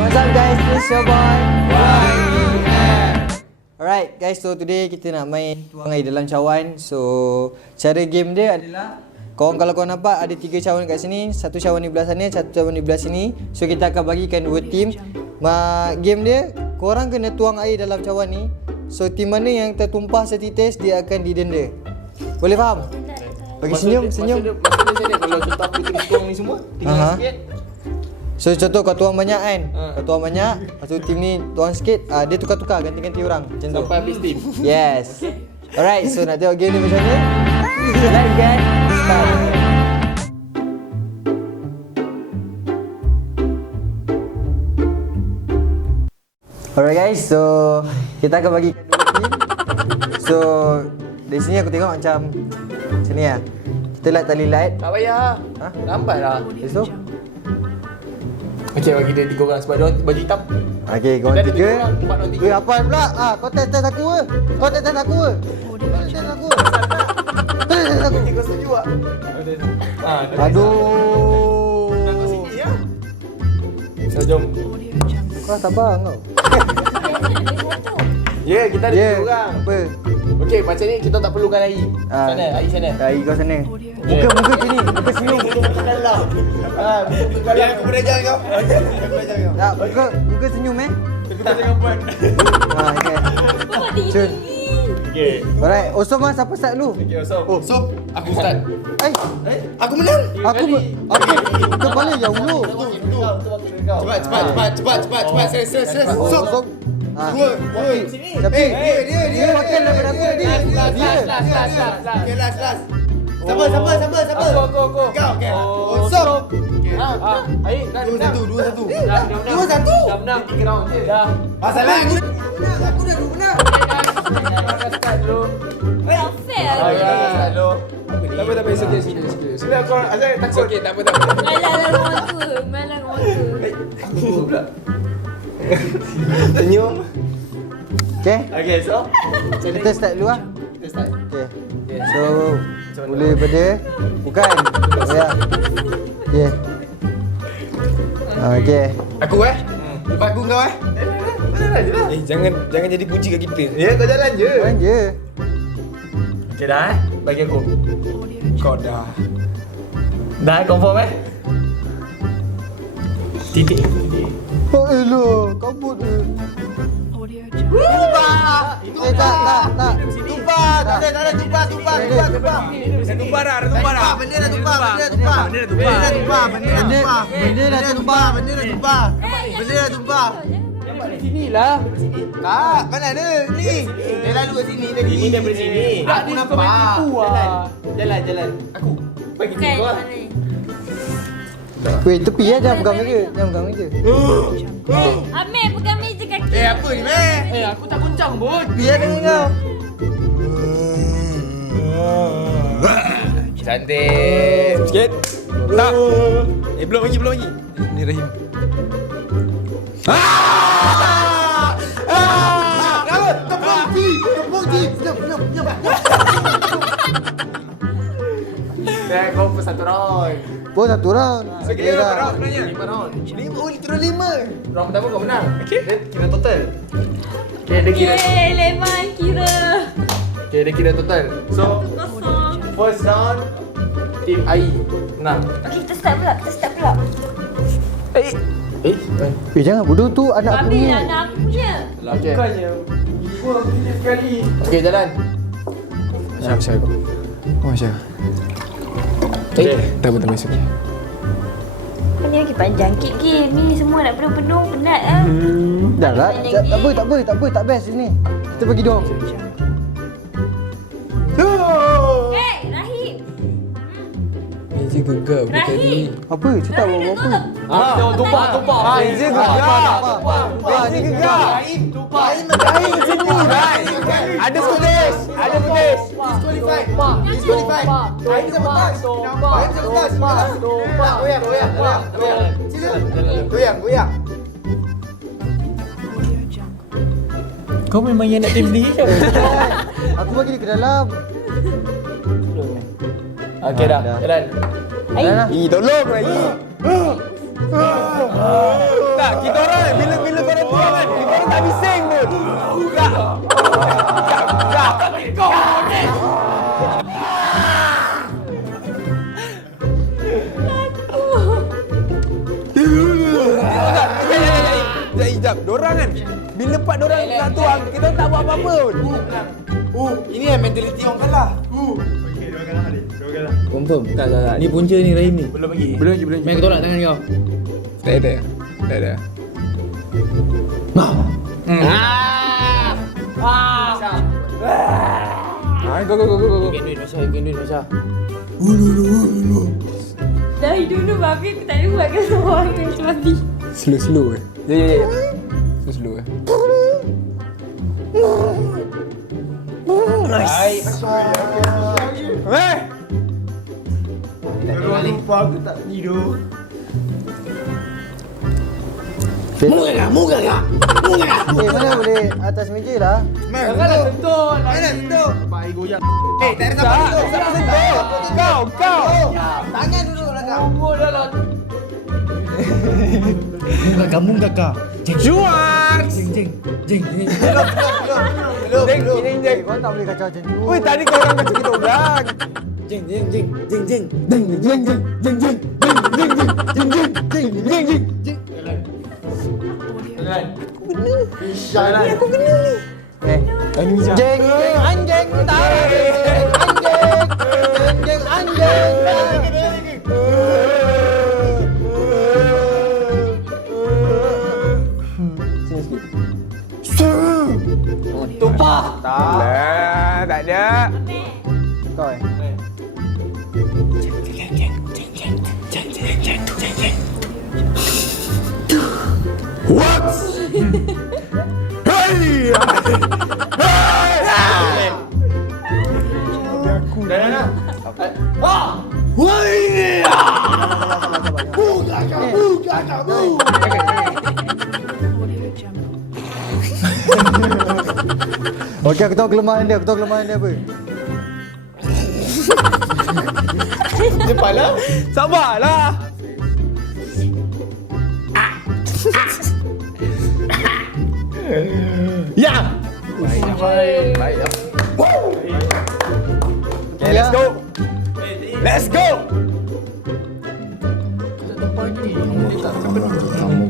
what's up guys? This is your boy Alright guys, so today kita nak main tuang air dalam cawan. So cara game dia adalah kalau korang nampak ada 3 cawan kat sini. Satu cawan di belah sana, satu cawan di belah sini. So kita akan bagikan 2 team. Game dia, korang kena tuang air dalam cawan ni. So team mana yang tertumpah setites, dia akan didenda. Boleh faham? Bagi senyum. Maksudnya kalau contoh aku terus tuang ni semua, tinggal sikit. So contoh kau tuang banyak kan, kau tuang banyak, lepas tu team ni tuang sikit, dia tukar-tukar, ganti-ganti orang macam tu. Sampai habis team. Yes. Alright, so nak tengok game ni macam mana? Let's get start. Alright guys, so kita akan bagi 2 team. So dari sini aku tengok macam ni lah. Kita light tali light. Tak payah. Lambat lah. So Okey, bagi dia 3 orang sebab dia orang baju hitam. okey, kau Kita ada 3. 3 orang, 4 orang 3. Weh, apa pula? Kau test aku ke? Kau test aku ke? Test aku. Test aku. Kau setuju tak? Aduh. Kau sini ya. So jom. Kau sabar kau. Ya, kita ada 3 orang. Apa? Okey, macam ni kita tak perlukan air. Sana, air sana. Air kau sana. Muka sini. Muka senyum. Dalam. Biar aku belajar kau. Tak, muka senyum Aku tak jangan buat. okey. Cun. Okey. Alright, Osom lah siapa start dulu? Okey, so aku start. Aku menang. Aku kepala yang dulu. Cepat. Ses. Osom. Tapi dia makan daripada aku tadi. Okay, last. Siapa? Aku. Kau, okay. Osop. Air, dah 2-1. Dah menang 3 round je. Dah. Masalah aku dah menang. Start dulu. Tak fair lah. Start dulu. Tak apa, sikit. Sudah kau asal takut. Okey, tak apa. Malah rumah tu. Aku pula. Senyum. Okey. Okey, so Kita start dulu lah. kita start. Okey. So mula daripada bukan. Ya. Okey. Okey. Aku lepas aku kau Jalan je lah. jangan jadi kunci kat kita. Ya, kau jalan je. Main je. Okey dah bagi aku. Kau dah. Dah confirm Titik. Oh elah, kabut je. Tak. Tumpah. Tak ada tumpah. Tumpah dah. Benda dah tumpah. Benda dah tumpah. Di sini lah. Tak, mana ada ni. Dia lalu kat sini tadi. Ini daripada sini. Aku nampak. Jalan. Aku bagi Kan, kau lah. Weh, tepi lah, jangan pegang meja. Amir pegang meja kaki. Apa ni, meh? Aku tak goncang pun. Biar dengan kau. Cantik. Sikit. Tak. Belum lagi. Ni Rahim. Tepung Ji. Nyam. Dah kau pun 1 round. Pun 1 round. Sekali dah. round sebenarnya. 5 round. Turun 5. Round pertama kau menang. Okey. Dia kira total. Okey, dia kira. Leman kira. Okey, dia kira total. So, Kosong. first round team AI menang. Okey, kita start pula. Eh, jangan bodoh tu anak aku Habis ni. lah anak aku punya. Bukannya ibu aku ni sekali. Okey, jalan. Siap. Oh, siap. Tak masuk. Ni lagi panjang sikit game ni. Semua nak penuh-penuh. Penat lah. Dah lah. Tak apa, tak best ni. Kita bagi dia. Rahim. Meja gegap Rahim. Apa? Cakap Rahim apa? nak Tumpah. Tumpah. Meja gegap. Rahim macam ni. Ada footage. Disqualified. Rahim sama tas. Goyang. Kau memang yang nak tim sendiri ke? Aku bagi dia ke dalam. Okey dah, jalan. Dah lah. Tolong lagi. Tak, kita orang bila korang tuang kan, kita orang tak bising pun. Tak. Sekejap, dorang kan bila part dorang nak tuang, kita tak buat apa-apa pun. Ini yang mentaliti orang kalah. Confirm. Tak. Ni punca ni Rahim ni. Belum lagi. Main kau tolak tangan kau. Tak ada. Go. Duit Masya. Dari dulu babi aku tak ada buat ke semua orang macam babi. Slow. Ya. Slow. Nice. Lupa aku tak tidur. Muka kah? Mana boleh atas meja lah. Janganlah sentuh. Mana sentuh? Pak air goyang. Tak ada siapa sentuh. Kau. Tangan dulu belakang. Muka kah. Juar. Jeng. Jeng. Kau tak boleh kacau macam tu. Woi, tadi kau orang kacau kita orang. Jeng. Jeng anjing tarik. Jeng anjing. Tumpah. Tak ada. Kau What? Hey! Dah. Woi! Okey, aku tahu kelemahan dia apa. Cepatlah. Sabarlah. Ya. Baik. Okay, let's go.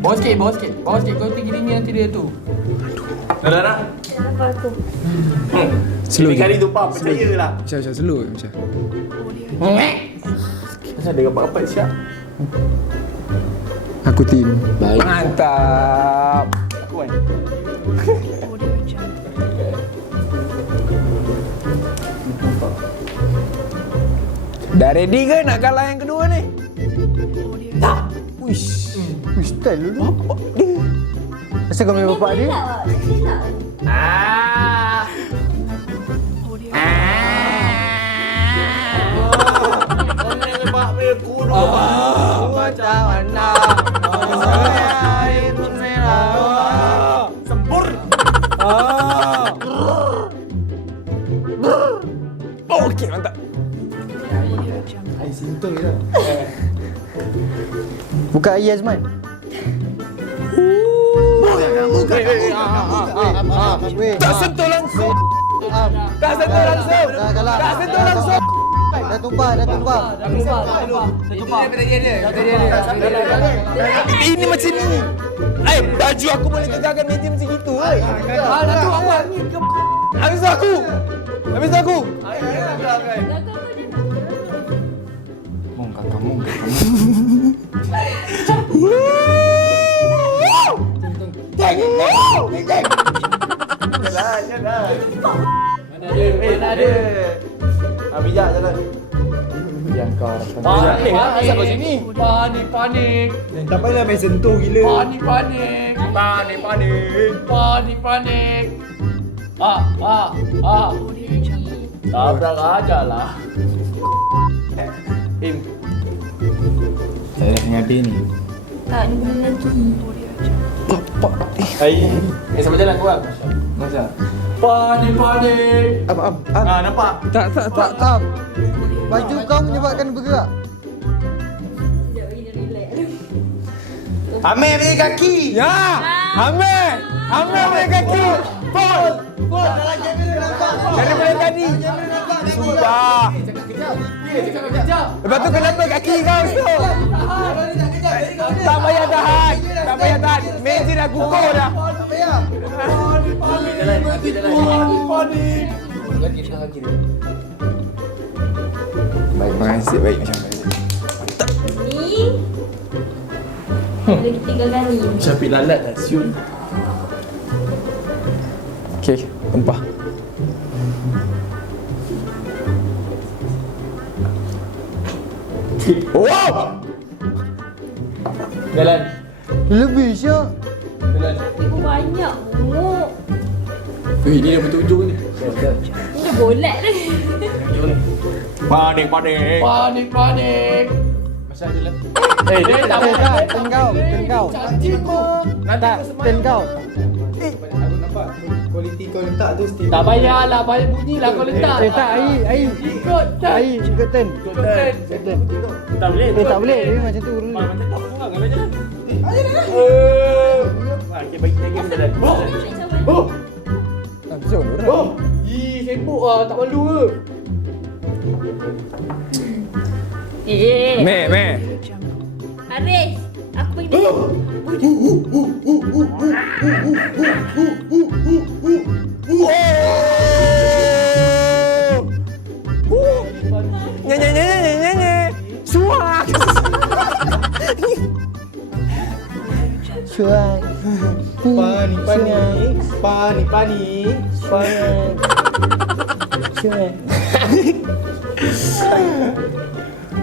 Bawa sikit. Kau tinggi nanti dia tu. Dah. Kenapa aku? Slow kali tu Pak, percayalah. Macam slow macam. Kenapa dia rapat-rapat siap? Aku tim. Baik. Mantap. Aku kan. Dah ready ke nak kalah yang kedua ni? Tak. Wish, style dulu. Bapak dia. Asal kau main bapak dia? Macam mana? Sempur. Okey, mantap. Buka air Azman. Tak sentuh langsung. Dah kalah. Tak sentuh langsung. Dah tumpah. Ini macam ni. Baju aku boleh tegakkan meja macam itu. Habis aku. Jalan. Mana ada? Bijak jalan. Yang kau panik asal kau sini. Panik. Tak payahlah main sentuh gila. Panik. Tabrak aja lah. Saya dah dengan dia ni. Tak, ni boleh lagi. Sama jalan korang. Masa? Panik. Nampak? Tak. Baju kau menyebabkan bergerak. Sekejap lagi dia relax. Amir punya kaki. Ya. Amir punya kaki. Paul. Dalam kamera nampak. Daripada tadi. Sumpah. Lepas tu kenapa kaki kau tu? Tak payah tahan. Meja dah kukuh dah. Baik, makasih. Baik, macam mana? Ni. Lagi 3 kali. Capit lalat lah, siul. Okey, tumpah. Wow! Jalan. Lebih syak. Jalan. Ibu banyak bunguk. Ui, ni dah bertujuh ni. Ni dah bolat dah. Panik. Masa je lah. Dia tak Tak, turn kau. Tak, turn kau. Aku nampak kualiti kau letak tu still. Tak payahlah, banyak bunyi lah kau letak. Tak, air. Ikut tak. Air, ikut turn. Tak boleh. Tak boleh, dia macam tu dulu. Macam tak bunga kalau jalan. Okey, bagi lagi jalan. Jom, orang. Sibuk ah, tak malu ke? Meh. Haris, aku bagi dia. Nyanyi. Suak. Cuak. Pani. Cuak.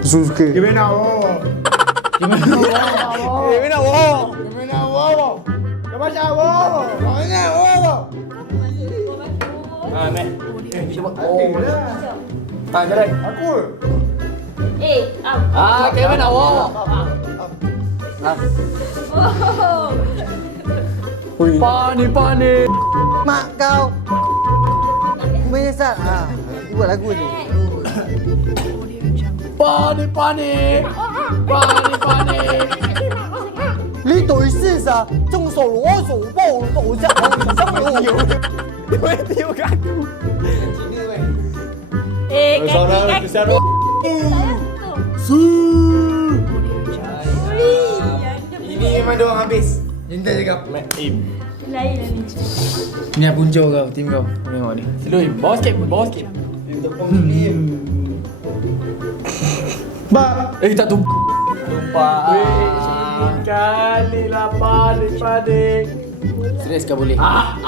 Suka. Gimana awak? Mana wow? Gimana awak? Macam awak? Mana awak? Ah, Mek. Jalan. Aku. Kevin awak. Oh. Panik. Mak kau. Menyesal. Buat lagu ni. Panik. 你对事实众所罗手报手下上有。 Tiup kaku. Kaki. Ini memang dia orang habis. Jentel cakap. Lain lah ni. Ni apa punca kau, tim kau. Tengok ni. Slow him. Bawa sikit. Tepung ni. Ba. Tak tu. Lupa. Sekali lah panik. Serius kau boleh. Dah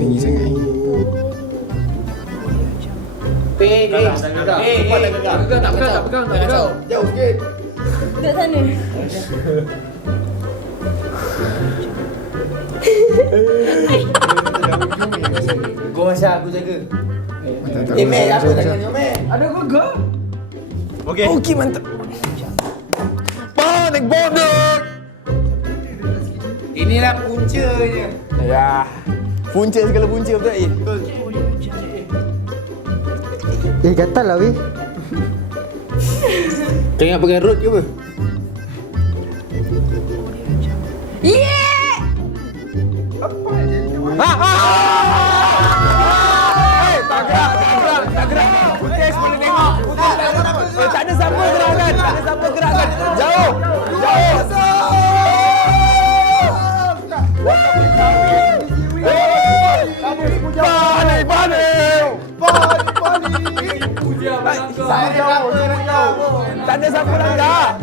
tinggi sangat. Tak pegang. Jauh sikit. Dekat sana. Kau Masya, aku jaga. Meh, apa tangan kau, Meh? Ada gogol. Okey, mantap. Panik bodoh. Inilah puncanya. Ya. Punca segala punca betul tak? Gatal lah weh. Kau ingat pegang road ke apa? Tak gerak. Putih boleh tengok. Tak ada siapa gerakkan. Jauh. Tak ada siapa langgar.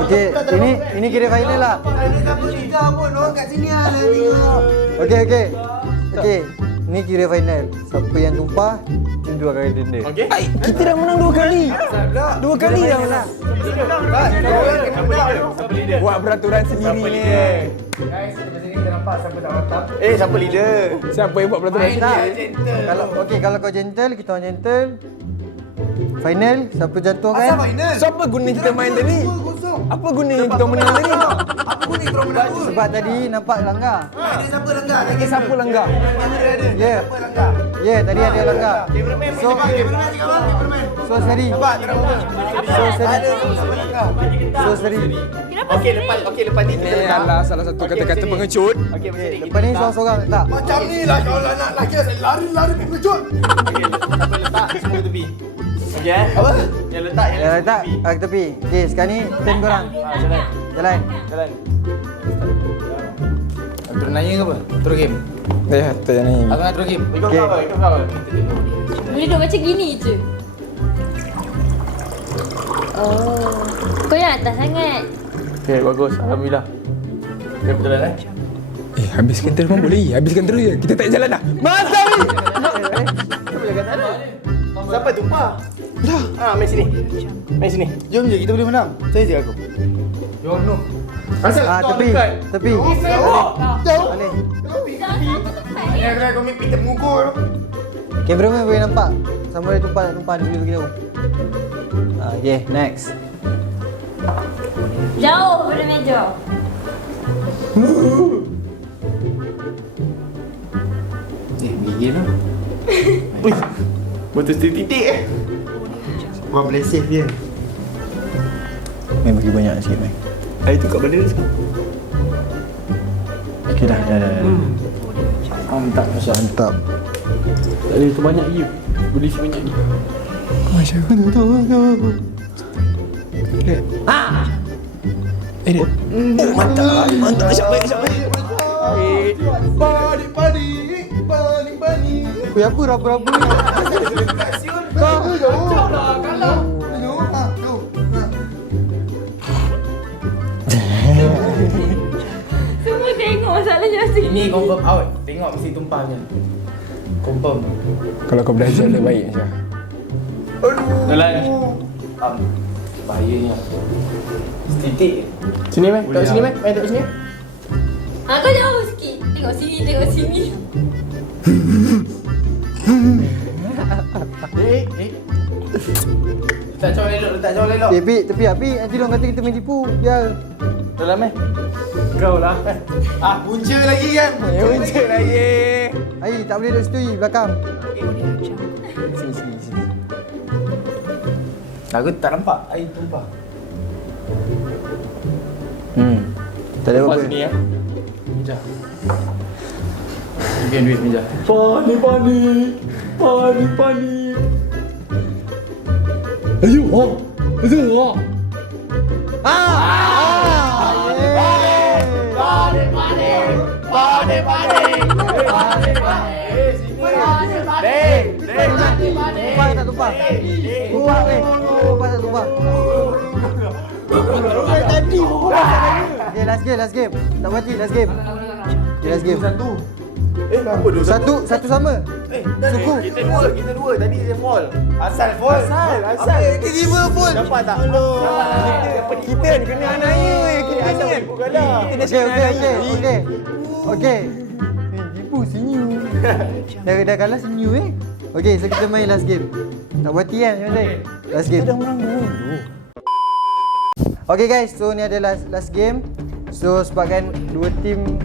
Okey, ini kira final lah. Okey. Ni kira final. Siapa yang tumpah, tim tu akan denda. Okey. Kita dah menang 2 kali. 2 kali dah menang. Buat peraturan sendiri ni. Guys, lepas ni kita nampak siapa tak mantap. Siapa leader? Siapa yang buat peraturan sendiri? Kalau kau gentle, kita orang gentle. Final, siapa jatuh kan? Siapa guna kita main tadi? Apa guna kita menang tadi? Apa guna kita menang? Sebab tadi nampak langgar. Ini siapa langgar? Siapa langgar? Ya. Siapa langgar? Ya, tadi ada langgar. Cameraman, So, cameraman. so sorry. Nampak, tak apa. So sorry. So sorry. Kenapa Okey, sendiri? lepas ni kita letak. Salah salah satu kata-kata pengecut. Okey, macam ni. Lepas ni seorang-seorang tak? Macam ni lah kalau nak lagi lari pengecut. Okey, siapa letak semua ke tepi. Okey Apa? Yang letak Ya, letak ke tepi. Okey, sekarang ni turn korang. Jalan. Jalan. Terus nanya ke apa? Terus game. Ya, tak ni. Aku nak terus game. Ikut Okey. kau, ikut kau. Boleh duduk macam gini je. Oh. Kau yang atas sangat. Okey, bagus. Alhamdulillah. Okey, betul lah Habiskan terus pun boleh. Habiskan terus je. Kita tak jalan dah. Mantap ni. Siapa jaga tak ada? Siapa tumpah? Dah. Main sini. Main sini. Jom je, kita boleh menang. Saya je aku. Jom, no. Asal kau tepi. dekat. Tepi. Jauh. Balik. Ya, kena kau mimpi termengukur. Cameraman boleh nampak. Sama ada tumpah tak tumpah, dia boleh beritahu. Okay, next. Jauh pada meja. Gigi tu. Ui. Betul titik Wah, boleh save dia. Main bagi banyak sikit, main. Air tu kat badan dia sekarang. Okay, dah. Mantap, Masya. Mantap. Tak ada terbanyak je. Boleh sebanyak ni. Masya Allah. Mantap, Masya. Panik. Weh, apa raba-raba ni? Semua tengok masalahnya macam Ini confirm out. Tengok mesti tumpah je. Confirm. Kalau kau belajar lebih baik Masya. Jalan. Bahayanya. Titik. Sini meh. Tak sini meh. Main tak sini. kau jauh sikit. Tengok sini. Letak cawan elok. Tepi, api. Nanti diorang kata kita main tipu. Biar. Dalam meh. Kau lah. Punca lagi kan? Punca lagi. Ai, tak boleh duduk situ, belakang. Sini. Aku tak nampak air tumpah. Tak ada Lepas apa-apa. sini ya. Meja. Biar duit meja. Panik. Ayo, Itu. Tumpah tak tumpah? Tumpah, weh. Tumpah tak tumpah? Okay, last game. Tak berhenti, last game. Okay, last game. Apa dua? Satu sama. Suku. Kita dua. Tadi dia fall. Asal fall. Asal. Tiba-tiba fall. Dapat tak? Kita ni kena anaya. Kita ni kan. Okay. Tipu senyum. Dah kalah senyum Okay, so kita main last game. Tak berhenti kan? Last game. Kita dah menang dulu. Okay guys, so ni adalah last game. So sebabkan dua tim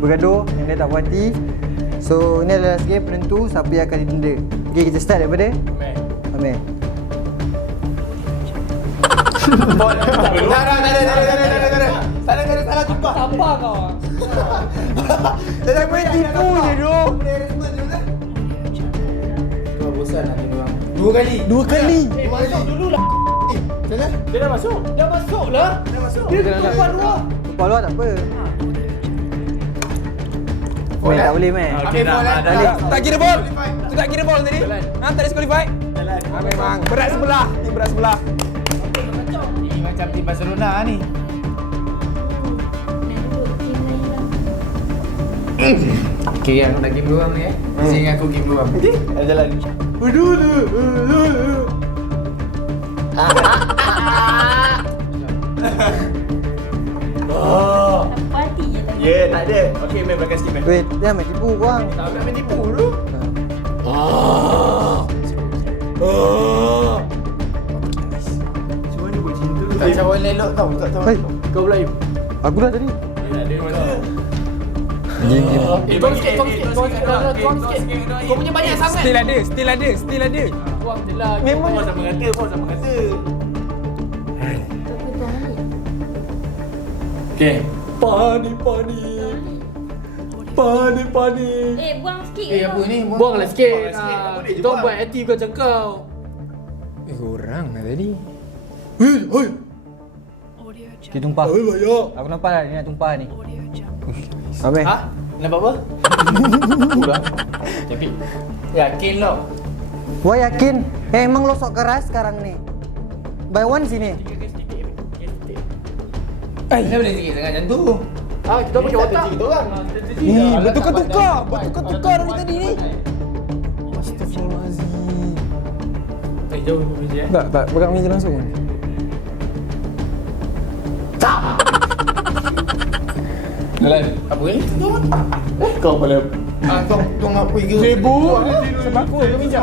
bergaduh yang dia tak puas hati. So ni adalah last game penentu siapa yang akan ditenda. Okay, kita start daripada Amir. Tak ada salah tumpah. Apa kau? Dah main tipu je doh. Kau bosan nak tengok orang. Dua kali. Masuk dulu lah. Sana. Dia dah masuk. Dah masuk lah. Dia tumpah luar. Tumpah luar tak apa. Main tak boleh main. Okey dah. Tak kira ball. Tu tak kira ball tadi. Tak disqualify. Memang berat sebelah. Tim berat sebelah. Ini macam tim Barcelona ni. Okay, aku nak game dua ni Masih ingat aku game dua. Okey, jalan. Parti je lagi. Ya, tak ada. Okey, main belakang sikit main. Wait, jangan main tipu korang. Tak nak main tipu dulu. Cuma ni buat cinta. Tak cawan elok tau, tak tahu. Hai, Kau pula Im. aku dah tadi. Dia Tuang sikit. Kau punya banyak sangat. Still ada. Tuang je lah. Memang sama kata. Okay. Pani. Buang sikit. Apa ni? Buanglah sikit. Tuang buat hati kau macam kau. Korang lah tadi. Dia tumpah. Aku nampak lah dia nak tumpah ni. Apa? Ha? Nampak apa? Bukan. Tapi yakin lo. Wah yakin? Emang lo sok keras sekarang nih. By one sini. Kenapa boleh sikit sangat macam tu? Kita pakai otak. Kita orang. Bertukar dari tadi ni. Astagfirullahalazim. Jauh dulu je. Tak, pegang meja langsung. Jalan. Apa ni? Kau boleh. Tong apa ke? Sebab aku ke meja.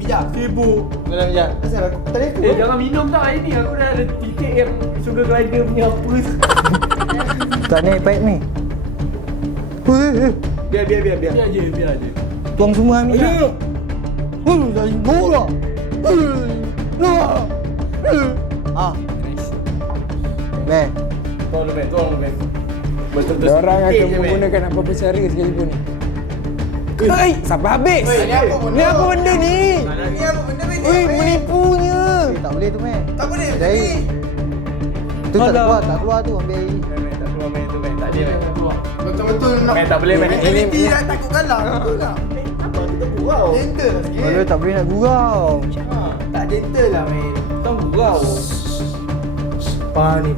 Mijak. Dalam mijak. Asal aku tadi aku. Jangan minum tau hari ni. Aku dah ada titik yang sugar glider punya apa. Tak ni iPad ni. Biar. Biar je. Tuang semua ambil lah. Dah ibu lah. Ah. Meh. Tuang lebih. Betul-betul. Diorang akan sikit je, Mek. menggunakan apa-apa cara sekalipun ni. Hei, sampai habis. Ni apa benda ni? Ni apa benda ni? Oi, menipunya. Tak boleh tu meh. Tak boleh. Ada air. Tu tak keluar tu ambil air. Tak keluar main tu main. Tak dia main. Betul-betul nak. Main tak boleh main. Ini dah takut kalah. Betul tak? Apa kita gurau? Gentle lah sikit. Kalau tak boleh nak gurau. Tak gentle lah main. Tahu gurau. Pani.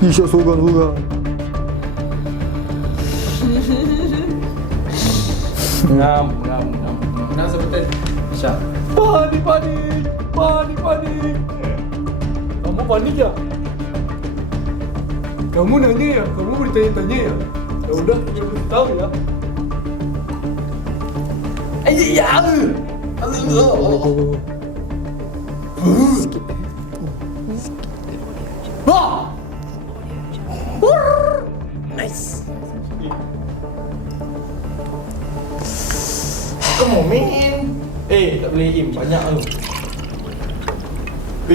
Isyak sorang-sorang. Ngam. Nak sebetul. Syak. Pani. Kamu panik ya? Kamu nanya ya? Kamu bertanya-tanya ya? Ya udah, kita boleh tahu ya. Come on man. Tak boleh im. Banyak tu.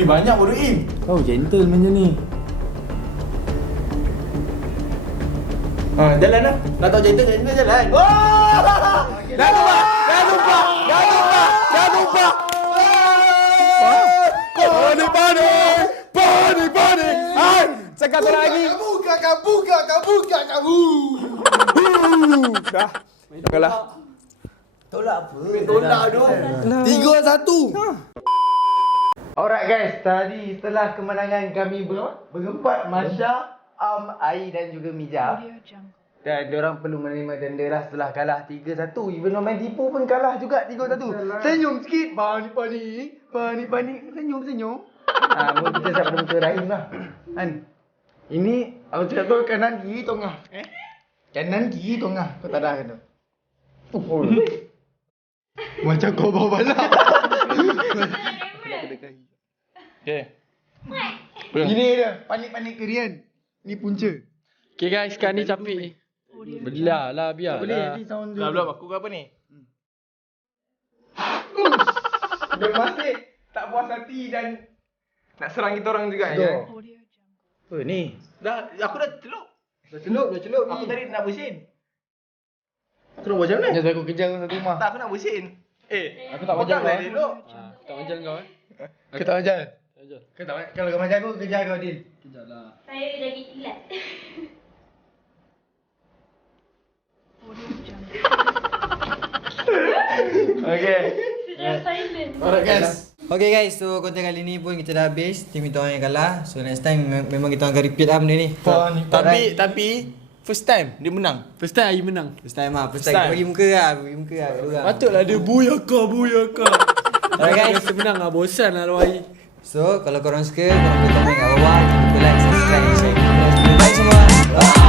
Banyak baru im. Kau gentle macam ni. Jalan lah. Nak tahu gentle jalan. Dah lupa. Pani. Hai, cakap tu lagi. Buka kamu. Dah. Tolaklah. Tolak apa? Tolak tu. 3-1. Alright guys, tadi setelah kemenangan kami berempat, Masya, Ai dan juga Mija. Dan diorang perlu menerima denda lah setelah kalah 3-1. Even main tipu pun kalah juga 3-1. Senyum sikit. Pani. Senyum. Muka kita siap pada muka Rahim lah. Kan? Ini aku cakap tu kanan kiri tengah. Kanan kiri tengah. Kau tak dah kan tu? Macam kau bawa balak. Okay. Gini dia. Panik-panik kerian. Ni punca. Okay guys, sekarang ni capik ni. Belah lah, biar Boleh lah. ni sound Belum, aku ke apa ni? Dia masih Tak puas hati dan nak serang kita orang juga ya. apa ni? Aku dah celup. Dah celup ni. Aku tadi nak bersin. Aku nak buat macam mana? Jangan aku kejar kau satu rumah. Tak, aku nak bersin. Aku tak wajar kau. Aku tak macam kau Kau tak wajar. Kalau kau macam aku kejar kau Dil. Saya lagi silat. Okay. Sudah silent. Alright guys. Okay guys, so konten kali ni pun kita dah habis. Tim kita orang yang kalah. So next time memang kita akan repeat lah benda ni. Tapi first time dia menang. First time Ayi menang. First time lah. First time. Bagi muka lah. Patutlah dia buyaka. Alright guys. Rasa menang lah, bosan lah lawan Ayi. So kalau korang suka, korang boleh komen kat bawah. Jangan lupa like, subscribe, share. Bye semua. Bye.